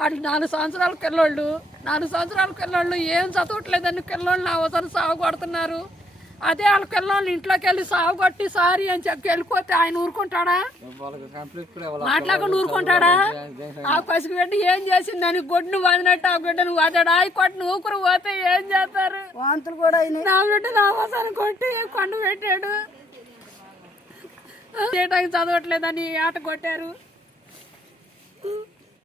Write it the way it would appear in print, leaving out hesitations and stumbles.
వాళ్ళు 4 సంవత్సరాల పిల్లోళ్ళు 4 సంవత్సరాల పిల్లోళ్ళు ఏం చదవట్లేదని పిల్లోళ్ళని అవసరం సాగు కొడుతున్నారు. అదే వాళ్ళ పిల్లోళ్ళు ఇంట్లోకి వెళ్ళి సాగు కొట్టి సారీ అని చెప్పి వెళ్ళిపోతే ఆయన ఊరుకుంటాడా? మాట్లాడకుండా ఊరుకుంటాడా? ఆ పసికి బిడ్డ ఏం చేసిందని గొడ్డును వదినట్టు ఆ బిడ్డను వదడా కొట్టిన ఊకురు పోతే ఏం చేస్తారు? వాంతులు కూడా నా బిడ్డ నా అవసరం కొట్టి కొండ పెట్టాడు. చేయటానికి చదవట్లేదని ఆట కొట్టారు.